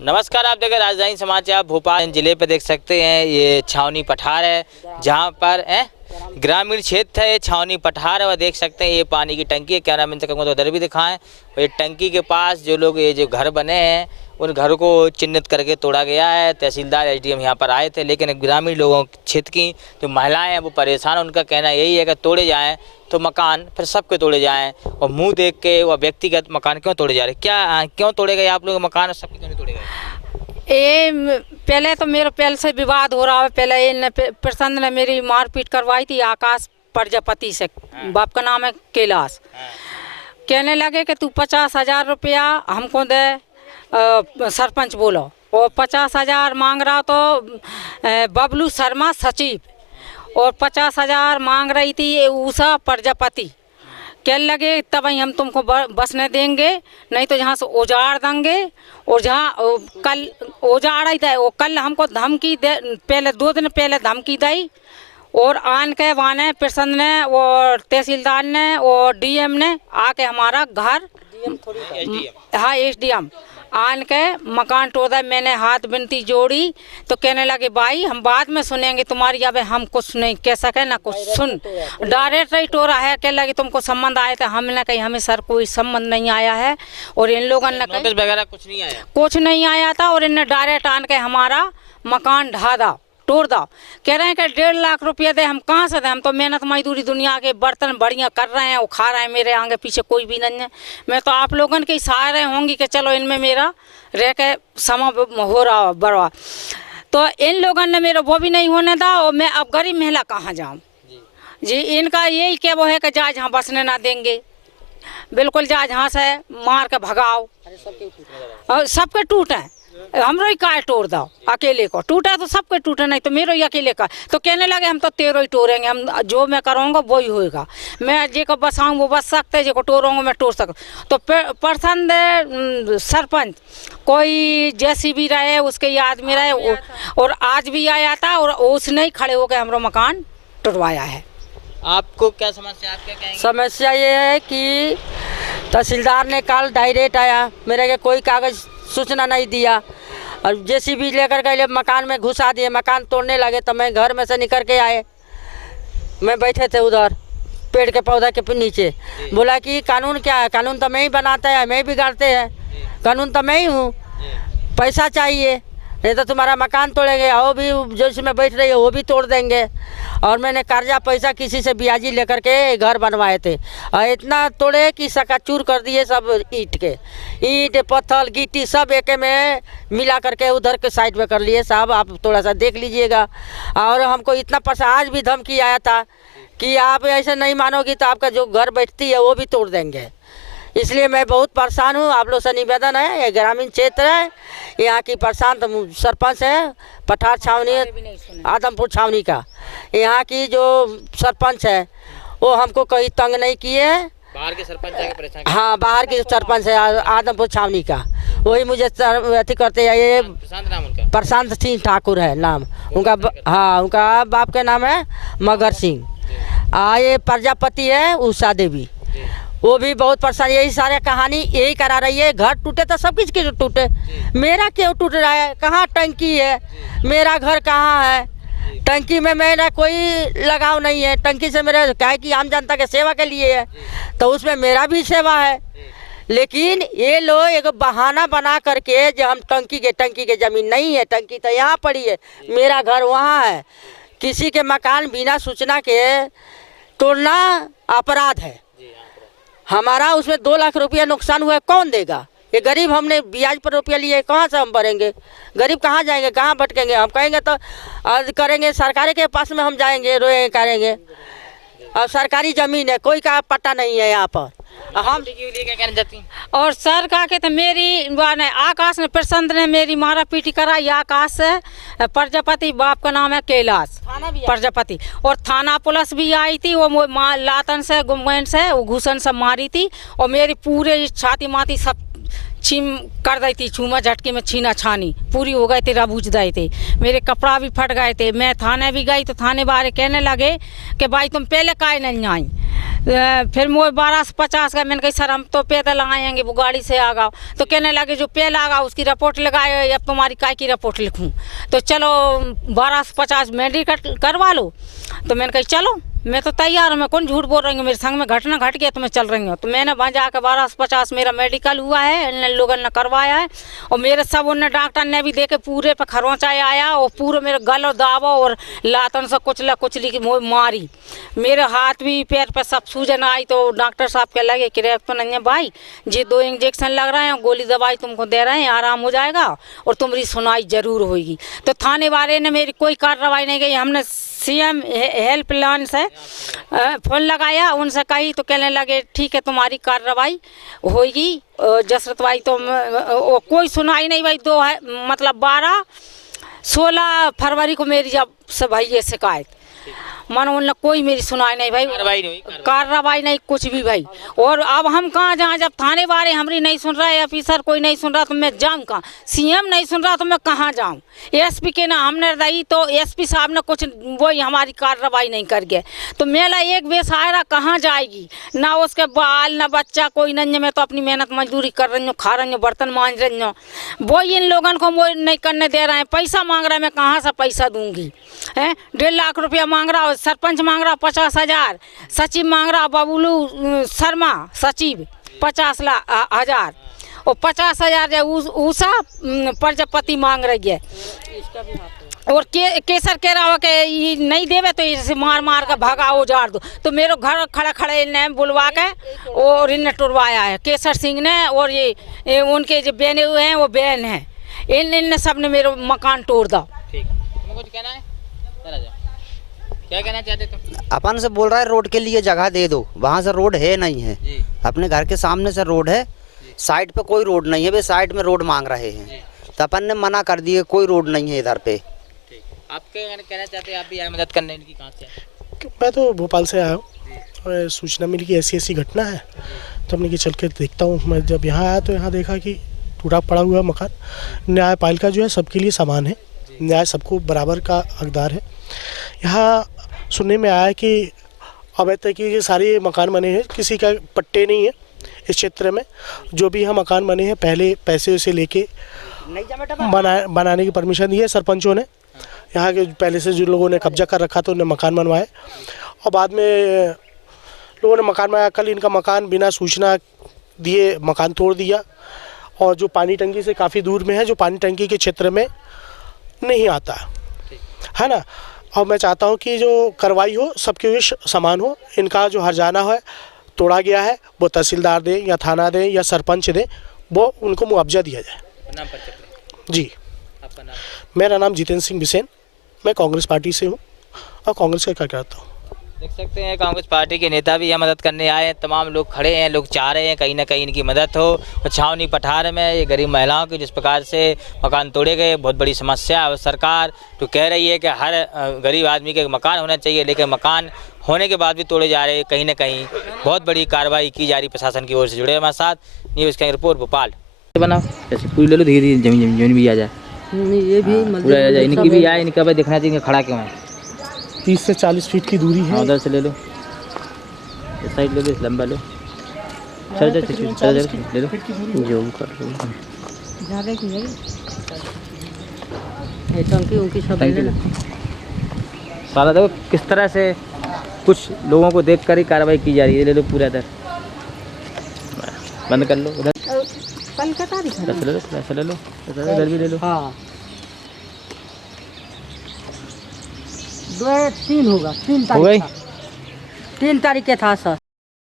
नमस्कार, आप देख रहे राजधानी समाचार। भोपाल जिले पे देख सकते हैं ये छावनी पठार है, जहां पर ग्रामीण क्षेत्र है। ये छावनी पठार है और देख सकते हैं ये पानी की टंकी है। कैमरामैन से कहूँगा तो उधर भी दिखाएं। और ये टंकी के पास जो लोग ये जो घर बने हैं उन घरों को चिन्हित करके तोड़ा गया है। तहसीलदार एसडीएम यहाँ पर आए थे, लेकिन ग्रामीण लोगों क्षेत्र की जो महिलाएं हैं वो परेशान हैं। उनका कहना यही है कि तोड़े जाएँ तो मकान फिर सबके तोड़े जाएँ, और मुंह देख के वह व्यक्तिगत मकान क्यों तोड़े जा रहे, क्या क्यों तोड़े गए आप लोग मकान और सबके क्यों नहीं तोड़े गए? ये पहले तो मेरे पहले से विवाद हो रहा है। पहले ये प्रसन्न ने मेरी मारपीट करवाई थी आकाश प्रजापति से। बाप का नाम है कैलाश। कहने लगे कि तू 50,000 रुपया हमको दे, सरपंच बोलो। और 50,000 मांग रहा तो बबलू शर्मा सचिव, और 50,000 मांग रही थी उषा प्रजापति। कहने लगे तब हम तुमको बसने देंगे, नहीं तो यहाँ से उजाड़ देंगे। और जहाँ कल उजाड़ ही दे, वो कल हमको धमकी दे, पहले 2 दिन पहले धमकी दी। और आन के वाने प्रसन्न ने और तहसीलदार ने और डीएम ने आके हमारा घर, हाँ एसडीएम आन के मकान तोड़ा। मैंने हाथ विनती जोड़ी तो कहने लगे भाई हम बाद में सुनेंगे तुम्हारी, अब हम कुछ नहीं कह सके ना कुछ सुन। डायरेक्ट ही टोरा है। कह लगे तुमको संबंध आए थे, हमने कही हमें सर कोई संबंध नहीं आया है। और इन लोगों ने नोटिस वगैरह कुछ नहीं आया, कुछ नहीं आया था। और इन्हें डायरेक्ट आन के हमारा मकान ढा दा, तोड़ दो। कह रहे हैं कि 1.5 लाख रुपया दे। हम कहाँ से दें? हम तो मेहनत मजदूरी दुनिया के बर्तन बढ़िया कर रहे हैं, वो खा रहे हैं। मेरे आगे पीछे कोई भी नहीं है। मैं तो आप लोगों के सहारे होंगी कि चलो इनमें मेरा रह के समा हो रहा बड़ा। तो इन लोगों ने मेरा वो भी नहीं होने था। और मैं अब गरीब महिला कहाँ जाऊँ जी? इनका यही क्या वो है कि जहाँ जहाँ बसने ना देंगे, बिल्कुल जहाँ जहाँ से मार के भगाओ। सबके टूटे, हमरो ही काय तोड़ दो। अकेले को टूटा तो सबके टूटे, नहीं तो मेरो ही अकेले का। तो कहने लगे हम तो तेरो ही तोड़ेंगे, हम जो मैं करूँगा वो ही होएगा। मैं जे को बसाऊँ वो बस सकते, जे को तोड़ूँगा मैं तोड़ सकूँ। तो पसंद सरपंच कोई जैसी भी रहे उसके आदमी रहे, और आज भी आया था और उसने ही खड़े होकर हमारा मकान तोड़वाया है। आपको क्या समस्या, आप क्या कहेंगे? समस्या ये है कि तहसीलदार ने कल डायरेक्ट आया, मेरे के कोई कागज़ सूचना नहीं दिया, और जेसीबी लेकर के मकान में घुसा दिए। मकान तोड़ने लगे तो मैं घर में से निकल के आए। मैं बैठे थे उधर पेड़ के पौधा के नीचे। बोला कि कानून क्या है? कानून तो मैं ही बनाता है, मैं ही बिगाड़ते हैं। कानून तो मैं ही हूँ, पैसा चाहिए, नहीं तो तुम्हारा मकान तोड़ेंगे। वो भी जो इसमें बैठ रही है वो भी तोड़ देंगे। और मैंने कर्जा पैसा किसी से ब्याजी लेकर के घर बनवाए थे, और इतना तोड़े कि सकाचूर कर दिए सब। ईंट पत्थर गिट्टी सब एक में मिला करके उधर के साइड में कर लिए साहब। आप थोड़ा सा देख लीजिएगा। और हमको इतना पैसा आज भी धमकी आया था कि आप ऐसे नहीं मानोगी तो आपका जो घर बैठती है वो भी तोड़ देंगे। इसलिए मैं बहुत परेशान हूँ। आप लोग से निवेदन है, ये ग्रामीण क्षेत्र है, यहाँ की प्रशांत सरपंच है पठार छावनी आदमपुर छावनी का। यहाँ की जो सरपंच है वो हमको कहीं तंग नहीं किए। बाहर के सरपंच आके परेशान? हाँ, बाहर की सरपंच है आदमपुर छावनी का, वही मुझे अथी करते हैं। ये प्रशांत नाम उनका? प्रशांत सिंह ठाकुर है नाम उनका। हाँ, उनका बाप का नाम है मगर सिंह। ये प्रजापति है उषा देवी, वो भी बहुत परेशान। यही सारे कहानी यही करा रही है। घर टूटे तो सब किसी के टूटे, मेरा क्यों टूट रहा है? कहाँ टंकी है? मेरा घर कहाँ है? टंकी में मेरा कोई लगाव नहीं है। टंकी से मेरा क्या है कि आम जनता के सेवा के लिए है, तो उसमें मेरा भी सेवा है। लेकिन ये लोग एक बहाना बना करके जो हम टंकी के ज़मीन नहीं है, टंकी तो यहाँ पड़ी है, मेरा घर वहाँ है। किसी के मकान बिना सूचना के तोड़ना अपराध है। हमारा उसमें 2 लाख रुपया नुकसान हुआ है, कौन देगा? ये गरीब, हमने ब्याज पर रुपया लिए, कहाँ से हम भरेंगे? गरीब कहाँ जाएंगे, कहाँ भटकेंगे? हम कहेंगे तो करेंगे सरकारी के पास में हम जाएंगे, रोएंगे, करेंगे। और सरकारी ज़मीन है, कोई का पट्टा नहीं है यहाँ पर। हम क्या कहना चाहती हैं? और सर का के तो मेरी ने आकाश ने प्रसन्न ने मेरी मारा पीटी कराई। आकाश से प्रजापति, बाप का नाम है कैलाश प्रजापति। और थाना पुलिस भी आई थी, वो लातन से गुमैन से वो घुसन से मारी थी। और मेरी पूरे छाती माती सब छीम कर दी थी, छूमा झटके में छीना छानी पूरी हो गई थी, रबूझ गए थे, मेरे कपड़ा भी फट गए थे। मैं थाने भी गई तो थाने वाले कहने लगे कि भाई तुम पहले काहे नहीं आई। फिर मुझे 12 से 50 का, मैंने कही सर हम तो पैदल आएंगे, वो गाड़ी से आ गए। तो कहने लगे जो पहले आ गया उसकी रिपोर्ट लगाए, अब तुम्हारी काय की रिपोर्ट लिखूं। तो चलो 12 से 50 मेडिकल करवा लो। तो मैंने कही चलो, मैं तो तैयार हूँ, मैं कौन झूठ बोल रही हूँ, मेरे संग में घटना घट गया तो मैं चल रही हूँ। तो मैंने वहाँ जाकर 12 से 50 मेरा मेडिकल हुआ है, इन लोगों ने करवाया है। और मेरे सब उनने डॉक्टर ने भी देखे पूरे पे खरोंचाया आया, और पूरे मेरे गल और दावा और लातन से कुचली की मारी, मेरे हाथ भी पैर पे सब सूजन आई। तो डॉक्टर साहब के लगे कि रेप तो नहीं है भाई, ये 2 इंजेक्शन लग रहे हैं, गोली दवाई तुमको दे रहे हैं, आराम हो जाएगा और तुम्हारी सुनाई जरूर होगी। तो थाने वाले ने मेरी कोई कार्रवाई नहीं की। हमने CM हेल्पलाइन से फ़ोन लगाया, उनसे कही तो कहने लगे ठीक है तुम्हारी कार्रवाई होगी। जसरत भाई तो कोई सुनाई नहीं भाई। 16 फरवरी को मेरी जब से भाई ये शिकायत, मानो उनने कोई मेरी सुनाई नहीं भाई, कार्रवाई नहीं कुछ भी भाई। और अब हम कहाँ जहाँ, जब थाने वाले हमारी नहीं सुन रहे, ऑफिसर कोई नहीं सुन रहा तो मैं जाऊँ कहाँ, CM नहीं सुन रहा तो मैं कहाँ जाऊँ। SP के ना हमने रही तो SP साहब ने कुछ वही हमारी कार्रवाई नहीं कर गए। तो मेरा एक बेसहारा कहाँ जाएगी, ना उसके बाल ना बच्चा कोई नहीं है। मैं तो अपनी मेहनत मजदूरी कर रही हूँ, खा रही हूँ, बर्तन मांज रही हूँ, वही इन लोगों को वो नहीं करने दे रहे हैं। पैसा मांग रहा है, मैं कहाँ से पैसा दूंगी है। 1.5 लाख रुपया मांग रहा, सरपंच मांग रहा 50,000, सचिव मांग रहा बबलू शर्मा सचिव 50,000, और 50,000 उषा प्रजापति मांग रही है। और केसर कह रहा हो कि ये नहीं देवे तो इसे मार मार कर भगाओ उजाड़ दो। तो मेरे घर खड़ा खड़े इन्हें बुलवा के और इन्हें टुरवाया है केसर सिंह ने, और ये उनके जो बहने हुए हैं वो बहन है, इन सब ने मेरा मकान तोड़ दो। कुछ कहना है? चला जाओ। क्या कहना चाहते तुम? अपन से बोल रहा है रोड के लिए जगह दे दो, वहाँ से रोड है नहीं है। अपने घर के सामने से रोड है, साइड पे कोई रोड नहीं है, वे साइड में रोड मांग रहे हैं। तो अपन ने मना कर दिए, कोई रोड नहीं है इधर पे। आप क्या कहना चाहते हैं? आप भी आए मदद करने, इनकी कहाँ से आए? मैं तो भोपाल से आया हूँ और सूचना मिली कि ऐसी घटना है, तो हमने कि चल के देखता हूँ। मैं जब यहाँ आया तो यहाँ देखा कि टूटा पड़ा हुआ मकान। न्यायपालिका जो है सबके लिए समान है, न्याय सबको बराबर का हकदार है। यहाँ सुनने में आया कि अवैध तरीके के सारे मकान बने हैं, किसी का पट्टे नहीं है इस क्षेत्र में। जो भी यहाँ मकान बने हैं पहले पैसे से लेके बनाने की परमिशन दी है सरपंचों ने। यहाँ के पहले से जो लोगों ने कब्जा कर रखा था उन्हें मकान बनवाए, और बाद में लोगों ने मकान बनाया। कल इनका मकान बिना सूचना दिए मकान तोड़ दिया, और जो पानी टंकी से काफ़ी दूर में है, जो पानी टंकी के क्षेत्र में नहीं आता है ना। और मैं चाहता हूँ कि जो कार्रवाई हो सबके लिए समान हो। इनका जो हर्जाना है तोड़ा गया है वो तहसीलदार दें या थाना दें या सरपंच दें, वो उनको मुआवजा दिया जाए। नाम पर जी, आपका नाम? मेरा नाम जितेंद्र सिंह बिसेन, मैं कांग्रेस पार्टी से हूँ और कांग्रेस का कार्यकर्ता हूँ। देख सकते हैं कांग्रेस पार्टी के नेता भी यहाँ मदद करने आए हैं। तमाम लोग खड़े हैं, लोग चाह रहे हैं कहीं ना कहीं इनकी मदद हो। और छावनी पठार में ये गरीब महिलाओं की जिस प्रकार से मकान तोड़े गए, बहुत बड़ी समस्या है। और सरकार तो कह रही है कि हर गरीब आदमी के मकान होना चाहिए, लेकिन मकान होने के बाद भी तोड़े जा रहे हैं। कहीं ना कहीं बहुत बड़ी कार्रवाई की जा रही प्रशासन की ओर से। जुड़े हमारे साथ न्यूज़ की रिपोर्ट भोपाल। बनाओ जैसे पूरी ले लो, धीरे धीरे जमीन भी आ जाए, ये भी पूरा आ जाए। इनकी भी आए, इनका भी देखना चाहिए खड़ा क्यों है। 30 से 40 फीट की दूरी है। उधर से ले लो, इस साइड ले लो, लंबा लो, चल ले लो, जूम कर लो। ज़्यादा की है ये टंकी उनकी सब ले लो। सारा देखो किस तरह से कुछ लोगों को देखकर ही कार्रवाई की जा रही है। ले लो पूरा इधर बंद कर लो, उधर ले लो, ऐसे ले लो, इधर भी ले लो। हाँ 2-3 होगा, 3 हो गई? तारीख 3 तारीख के था सर।